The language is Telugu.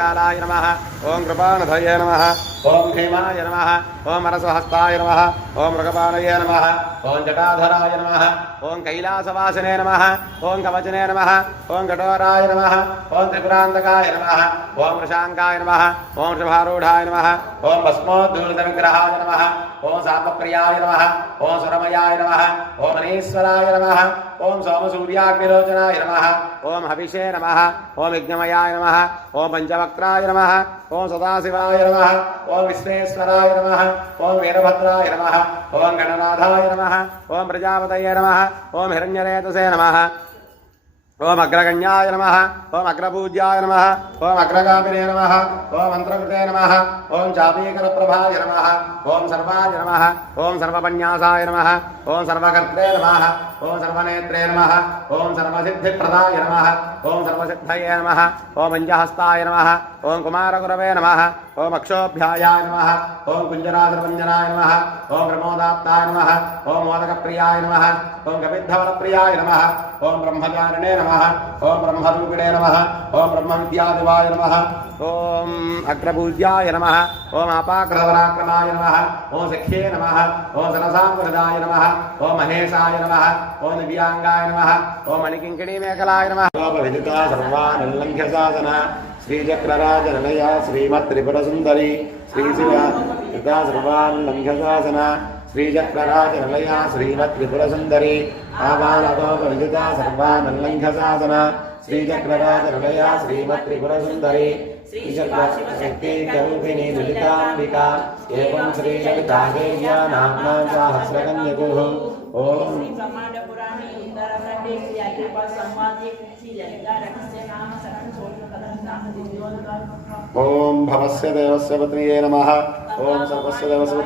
कालाय नमः ओम कृपाणधये नमः ॐ भीमाय नमः ओम अरसहस्ताय नमः ॐ मृगपाणये नमः ॐ जटाधराय नमः ॐ कैलासवासने नमः ॐ कवचने नमः ॐ घटोराय नमः ॐ त्रिपुरान्तकाय नमः ॐ वृषाङ्काय नमः ॐ वृषभारूढाय नमः ॐ भस्मोद्धूतविग्रहाय नमः ॐ सापप्रियाय नमः ॐ सुरमयाय नमः ॐ मनीश्वराय नमः ॐ सोमसूर्याग्निलोचनाय नमः ओम हविषे नमः ओम विघ्नमयाय नमः ओम पञ्चम పంచవక్రాయ నమ ఓం సదాశివాయ నమ ఓం విశ్వేశ్వరాయ నమ ఓం వీరభద్రాయ నమ ఓం గణనాథాయ నమ ఓం ప్రజాపతయ నమ ఓం హిరణ్యరేతసే నమ ఓం అగ్రగణ్యాయ నమ ఓం అగ్రపూజ్యాయ నమ ఓం అగ్రగామినే నమ ఓం మంత్రకృతే నమ ఓం చాపీకర ప్రభాయ నమ ఓం సర్వాయ నమ ఓం సర్వపన్యాసాయ నమ ఓం సర్వకర్తే నమ ఓం సర్వనేత్రే నమ ఓం సర్వసిద్ధిప్రదాయ నమ ఓం సర్వసిద్ధయే నమ ఓం పంచహస్తాయ నమ ఓం కుమారగురవే నమ ఓం అక్షోభ్యాయాయ నమ ఓం కుంజరాజరవంజనాయ నమ ఓం ప్రమోదాప్తాయ నమ ఓం మోదకప్రియాయ నమ ఓం కపిద్ధవరప్రియాయ నమ ఓం బ్రహ్మచారిణే నమ ఓం బ్రహ్మరూపిణే నమ ఓం బ్రహ్మవిద్యాదివాయ నమ ఓం అగ్రపూజ్యాయ నమ ఓం అపాగ్రహరాక్రమాయ నమ ఓం సఖ్యే నమ ఓం సరసాంగురదాయ నమ ఓం మహేశాయ నమ ఓం దివ్యాంగాయ నమ. ఓం మణికింకిణీ మేకలాయ నమ. విదితా సర్వానుల్లంఘ్య శాసన శ్రీచక్రరాజనయ శ్రీమత్రిపురసుందరి. శ్రీశివ యుతా సర్వానుల్లంఘ్య శాసన శ్రీచక్రరాజనయ శ్రీమత్రిపురసుందరి. ఆబాలగోపవిదితా సర్వానుల్లంఘ్య శాసన శ్రీచక్రరాజనయ శ్రీమత్రిపురసుందరి. శ్రీచక్రశక్తికల్పిని దులితాంబిక ఏవం శ్రీలలితాదేవ్యా నామ్నా సహస్రకన్యకుః श्री ब्रह्मांड पुराणी उत्तराखंडे श्री अखिल संवादे श्री ललिता रटस्य नाम शरण शोध ओम भवस्य देवस्य पत्नी नमः ओम सर्वस्य देवस्य